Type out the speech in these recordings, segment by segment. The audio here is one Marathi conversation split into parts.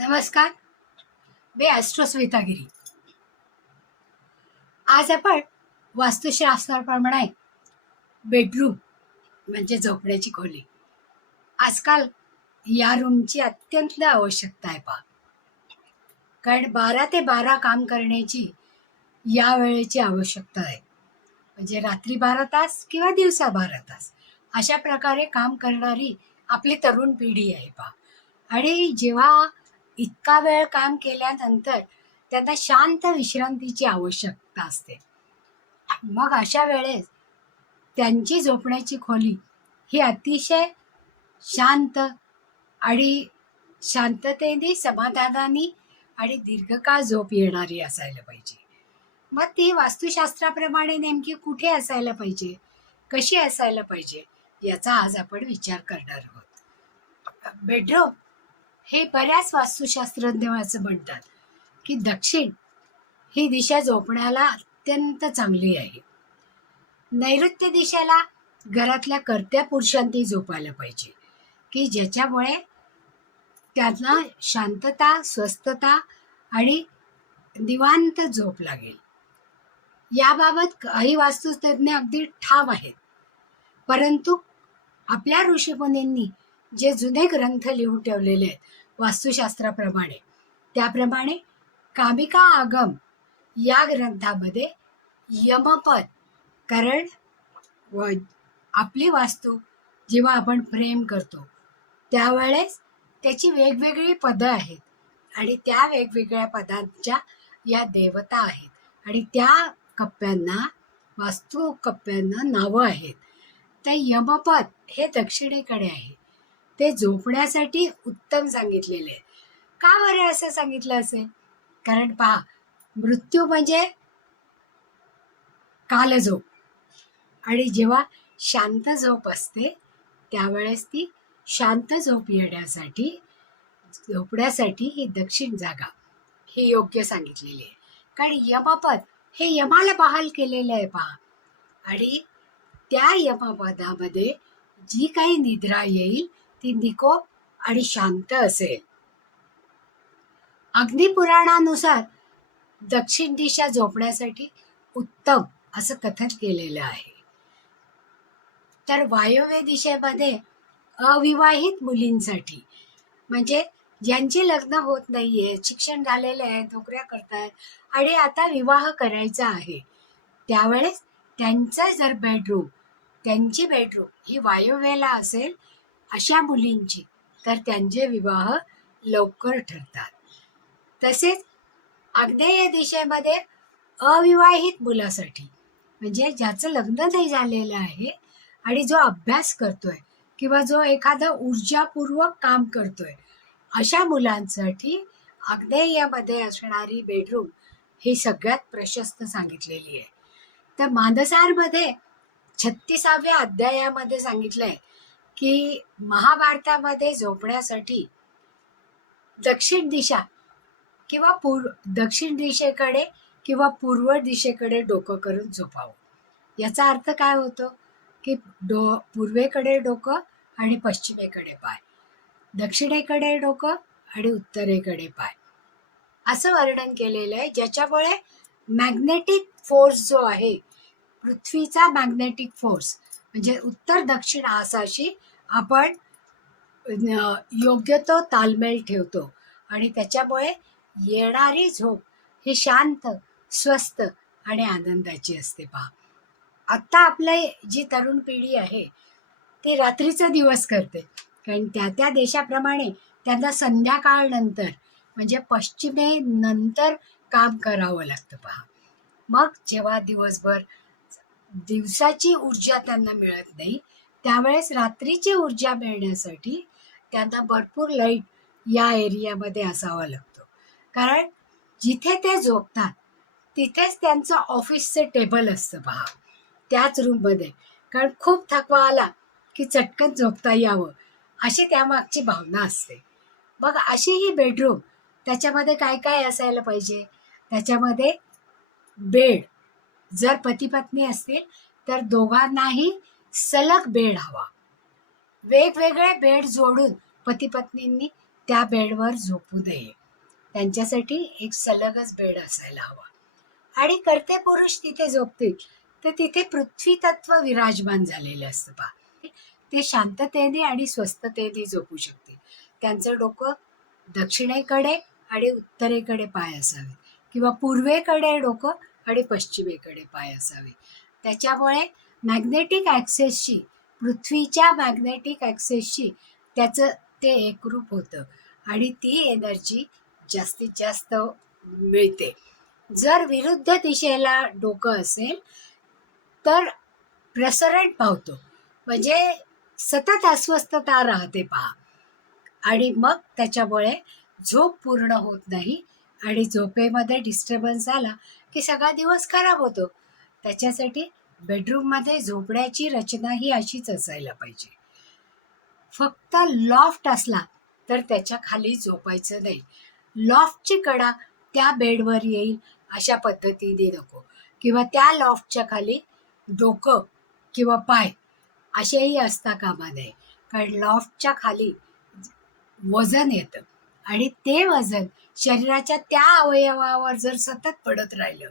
नमस्कार. मी ॲस्ट्रो स्मितागिरी आज आपण वास्तुशास्त्राप्रमाणे बेडरूम म्हणजे झोपण्याची खोली. आजकाल या रूमची अत्यंत आवश्यकता आहे पहा. कारण बारा ते बारा काम करण्याची या वेळेची आवश्यकता आहे. म्हणजे रात्री बारा तास किंवा दिवसा बारा तास अशा प्रकारे काम करणारी आपली तरुण पिढी आहे पहा. आणि जेव्हा इतका वेळ काम केल्यानंतर त्यांना शांत विश्रांतीची आवश्यकता असते. मग अशा वेळेस त्यांची झोपण्याची खोली ही अतिशय शांत आणि शांततेने समाधानाने आणि दीर्घकाळ झोप येणारी असायला पाहिजे. मग ती वास्तुशास्त्राप्रमाणे नेमकी कुठे असायला पाहिजे? कशी असायला पाहिजे? याचा आज आपण विचार करणार आहोत. बेडरूम हे बऱ्याच वास्तुशास्त्रज्ञ असं म्हणतात की दक्षिण ही दिशा झोपण्याला अत्यंत चांगली आहे. नैऋत्य दिशेला घरातल्या कर्त्या पुरुषांनी झोपायला पाहिजे की ज्याच्यामुळे त्यांना शांतता स्वस्थता आणि निवांत झोप लागेल. याबाबत काही वास्तुतज्ञ अगदी ठाम आहेत परंतु आपल्या ऋषीमुनींनी जे जुने ग्रंथ लिहून ठेवलेले आहेत वास्तुशास्त्राप्रमाणे. त्याप्रमाणे कामिका आगम या ग्रंथामध्ये यमपद कारण व आपली वास्तू जेव्हा आपण प्रेम करतो त्यावेळेस त्याची वेगवेगळी पदं आहेत आणि त्या वेगवेगळ्या पदांच्या या देवता आहेत आणि त्या कप्प्यांना वास्तू कप्प्यांना नावं आहेत. तर यमपद हे दक्षिणेकडे आहे. ते झोपण्यासाठी उत्तम सांगितलेले आहे. का बरं असं सांगितलं असेल? कारण पहा मृत्यू म्हणजे काल झोप आणि जेव्हा शांत झोप असते त्यावेळेस ती शांत झोप येण्यासाठी झोपण्यासाठी ही दक्षिण जागा हे योग्य सांगितलेली आहे. कारण यमपद हे यमाला बहाल केलेलं आहे पहा. आणि त्या यमपदामध्ये जी काही निद्रा येईल ती निकोप आणि शांत असेल. अग्निपुराणानुसार दक्षिण दिशा झोपण्यासाठी उत्तम असं कथन केलेलं आहे. तर वायव्य दिशेमध्ये अविवाहित मुलींसाठी म्हणजे ज्यांचे लग्न होत नाहीये शिक्षण झालेले आहे नोकऱ्या करतायत आणि आता विवाह करायचा आहे त्यावेळेस त्यांचा जर बेडरूम त्यांची बेडरूम ही वायव्येला असेल अशा मुलींची. तर त्यांचे विवाह लवकर ठरतात. तसेच आग्नेय दिशेमध्ये अविवाहित मुलासाठी म्हणजे ज्याचं लग्न नाही झालेलं आहे आणि जो अभ्यास करतोय किंवा जो एखादं ऊर्जापूर्वक काम करतोय अशा मुलांसाठी आग्नेयमध्ये असणारी बेडरूम ही सगळ्यात प्रशस्त सांगितलेली आहे. तर मानसारमध्ये छत्तीसाव्या अध्यायामध्ये सांगितलंय की महाभारतामध्ये झोपण्यासाठी दक्षिण दिशा किंवा पूर्व दक्षिण दिशेकडे किंवा पूर्व दिशेकडे डोकं करून झोपावं. याचा अर्थ काय होतो? की डो पूर्वेकडे डोकं आणि पश्चिमेकडे पाय. दक्षिणेकडे डोकं आणि उत्तरेकडे पाय. असं वर्णन केलेलं आहे ज्याच्यामुळे मॅग्नेटिक फोर्स जो आहे पृथ्वीचा मॅग्नेटिक फोर्स म्हणजे उत्तर दक्षिण आसाशी आपण योग्य तो तालमेल ठेवतो. आणि त्याच्यामुळे येणारी झोप ही शांत स्वस्त आणि आनंदाची असते पहा. आत्ता आपली जी तरुण पिढी आहे ती रात्रीचा दिवस करते. कारण त्या त्या देशाप्रमाणे त्यांना संध्याकाळ नंतर म्हणजे पश्चिमे नंतर काम करावं लागतं पहा. मग जेव्हा दिवसभर दिवसाची ऊर्जा त्यांना मिळत नाही त्यावेळेस रात्रीची ऊर्जा मिळण्यासाठी त्यांना भरपूर लाइट या एरियामध्ये असावा लागतो. कारण जिथे ते झोपतात तिथेच त्यांचं ऑफिसचं टेबल असतं पहा त्याच रूममध्ये कारण खूप थकवा आला की चटकन झोपता यावं अशी त्यामागची भावना असते. मग अशी ही बेडरूम त्याच्यामध्ये काय काय असायला पाहिजे? त्याच्यामध्ये बेड जर पती पत्नी असतील तर दोघांनाही सलग बेड हवा. वेगवेगळे बेड जोडून पती पत्नींनी त्या बेडवर झोपू नये. त्यांच्यासाठी एक सलगच बेड असायला हवा. आणि करते पुरुष तिथे झोपतील तर तिथे पृथ्वी तत्व विराजमान झालेलं असतं पहा. ते शांततेने आणि स्वस्थतेने झोपू शकतील. त्यांचं डोकं दक्षिणेकडे आणि उत्तरेकडे पाय असावे किंवा पूर्वेकडे डोकं आणि पश्चिमेकडे पाय असावे त्याच्यामुळे मॅग्नेटिक ॲक्सेसशी पृथ्वीच्या मॅग्नेटिक ॲक्सेसशी त्याचं ते एकरूप होतं आणि ती एनर्जी जास्तीत जास्त मिळते. जर विरुद्ध दिशेला डोकं असेल तर प्रसरण पावतो. म्हणजे सतत अस्वस्थता राहते पहा. आणि मग त्याच्यामुळे झोप पूर्ण होत नाही आणि झोपेमध्ये डिस्टर्बन्स आला की सगळा दिवस खराब होतो. त्याच्यासाठी बेडरूममध्ये झोपड्याची रचना ही अशीच असायला पाहिजे. फक्त लॉफ्ट असला तर त्याच्याखाली झोपायचं नाही. लॉफ्टची कडा त्या बेडवर येईल अशा पद्धतीने नको. किंवा त्या लॉफ्टच्या खाली डोकं किंवा पाय असेही असता कामा नये. कारण लॉफ्टच्या खाली वजन येतं. आणि ते वजन शरीराच्या त्या अवयवावर जर सतत पडत राहिलं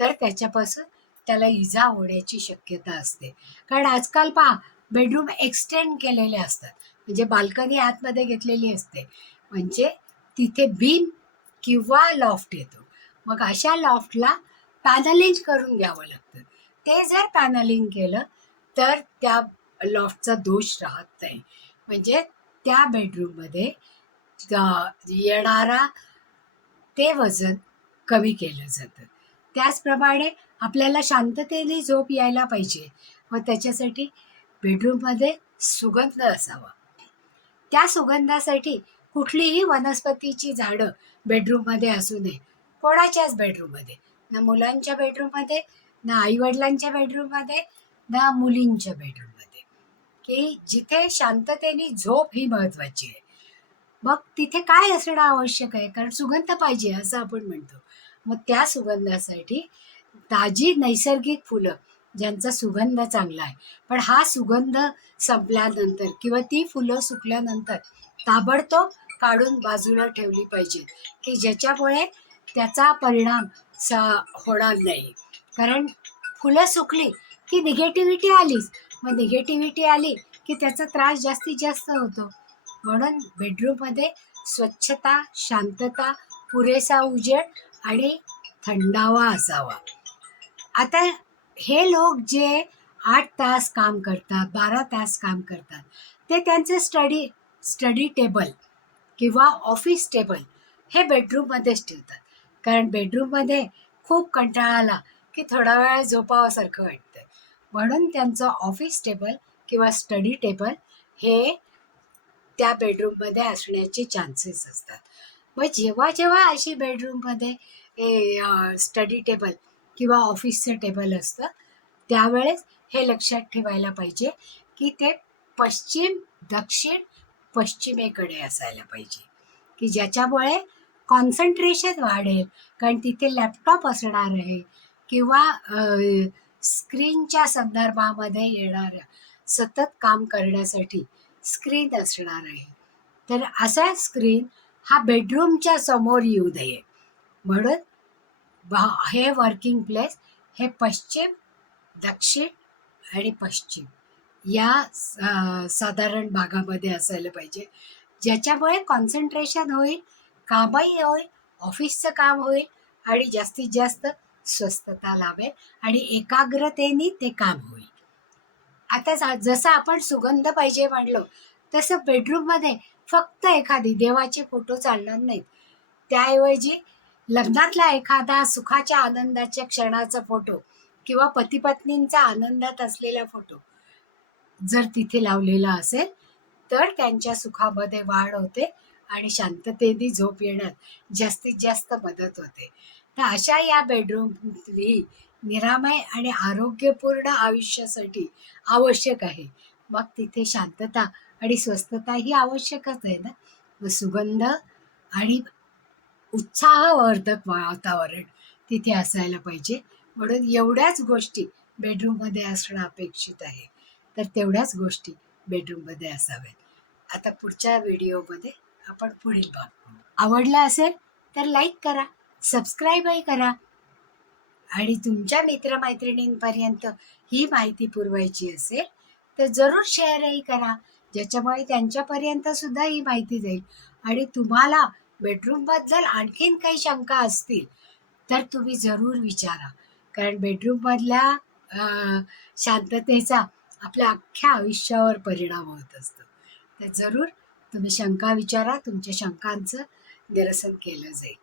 तर त्याच्यापासून त्याला इजा होण्याची शक्यता असते. कारण आजकाल पहा बेडरूम एक्सटेंड केलेले असतात. म्हणजे बाल्कनी आतमध्ये घेतलेली असते. म्हणजे तिथे बीम किंवा लॉफ्ट येतो. मग अशा लॉफ्टला पॅनलिंग करून घ्यावं लागतं. ते जर पॅनलिंग केलं तर त्या लॉफ्टचा दोष राहत नाही. म्हणजे त्या बेडरूममध्ये येणारा ते वजन कमी केलं जातं. त्याचप्रमाणे आपल्याला शांततेने झोप यायला पाहिजे व त्याच्यासाठी बेडरूममध्ये सुगंध असावा. त्या सुगंधासाठी कुठलीही वनस्पतीची झाडं बेडरूममध्ये असू नये कोणाच्याच बेडरूममध्ये ना मुलांच्या बेडरूममध्ये ना आईवडिलांच्या बेडरूममध्ये ना मुलींच्या बेडरूममध्ये की जिथे शांततेने झोप ही महत्त्वाची आहे. मग तिथे काय असणं आवश्यक आहे? कारण सुगंध पाहिजे असं आपण म्हणतो. मग त्या सुगंधासाठी ताजी नैसर्गिक फुलं ज्यांचा सुगंध चांगला आहे. पण हा सुगंध संपल्यानंतर किंवा ती फुलं सुकल्यानंतर ताबडतोब काढून बाजूला ठेवली पाहिजे की ज्याच्यामुळे त्याचा परिणाम स होणार नाही. कारण फुलं सुकली की निगेटिव्हिटी आलीच. मग निगेटिव्हिटी आली की त्याचा त्रास जास्तीत जास्त होतो. म्हणून बेडरूममध्ये स्वच्छता शांतता पुरेसा उजेड आणि थंडावा असावा. आता हे लोक जे आठ तास काम करतात बारा तास काम करतात ते त्यांचे स्टडी स्टडी टेबल किंवा ऑफिस टेबल हे बेडरूममध्येच ठेवतात. कारण बेडरूममध्ये खूप कंटाळा आला की थोडा वेळ झोपावासारखं वाटतं म्हणून त्यांचं ऑफिस टेबल किंवा स्टडी टेबल हे त्या बेडरूममध्ये असण्याचे चान्सेस असतात. मग जेव्हा जेव्हा अशी बेडरूममध्ये स्टडी टेबल किंवा ऑफिसचं टेबल असतं त्यावेळेस हे लक्षात ठेवायला पाहिजे की ते पश्चिम दक्षिण पश्चिमेकडे असायला पाहिजे. की ज्याच्यामुळे कॉन्सन्ट्रेशन वाढेल कारण तिथे लॅपटॉप असणार आहे किंवा स्क्रीनच्या संदर्भामध्ये येणाऱ्या सतत काम करण्यासाठी स्क्रीन असणार आहे. तर असा स्क्रीन हा बेडरूमच्या समोर येऊ नये. म्हणून हे वर्किंग प्लेस हे पश्चिम दक्षिण आणि पश्चिम. या साधारण भागामध्ये असायला पाहिजे. ज्याच्यामुळे कॉन्सन्ट्रेशन होईल कामही होईल ऑफिसचं काम होईल आणि जास्तीत जास्त स्वस्थता लावेल आणि एकाग्रतेने ते काम होईल. आता जसं आपण सुगंध पाहिजे म्हणलो तसं बेडरूममध्ये फक्त एखादी देवाचे फोटो चालणार नाहीत. त्याऐवजी लग्नातला एखादा सुखाच्या आनंदाच्या क्षणाचा फोटो किंवा पतीपत्नींचा आनंदात असलेला फोटो जर तिथे लावलेला असेल तर त्यांच्या सुखामध्ये वाढ होते आणि शांततेने झोप येण्यात जास्तीत जास्त मदत होते. तर अशा या बेडरूमली निरामय आणि आरोग्यपूर्ण आयुष्यासाठी आवश्यक आहे. मग तिथे शांतता आणि स्वस्थता ही आवश्यकच आहे ना? मग सुगंध आणि उत्साहवर्धक वातावरण तिथे असायला पाहिजे. म्हणून एवढ्याच गोष्टी बेडरूममध्ये असणं अपेक्षित आहे. तर तेवढ्याच गोष्टी बेडरूममध्ये असाव्यात. आता पुढच्या व्हिडिओमध्ये आपण पुढील भाग आवडला असेल तर लाईक करा सबस्क्राईबही करा. आणि तुमच्या मित्रमैत्रिणींपर्यंत ही माहिती पुरवायची असेल तर जरूर शेअरही करा. ज्याच्यामुळे त्यांच्यापर्यंत सुद्धा ही माहिती जाईल. आणि तुम्हाला बेडरूमबद्दल आणखीन काही शंका असतील तर तुम्ही जरूर विचारा. कारण बेडरूममधल्या शांततेचा आपल्या अख्ख्या आयुष्यावर परिणाम होत असतो. तर जरूर तुम्ही शंका विचारा तुमच्या शंकांचं निरसन केलं जाईल.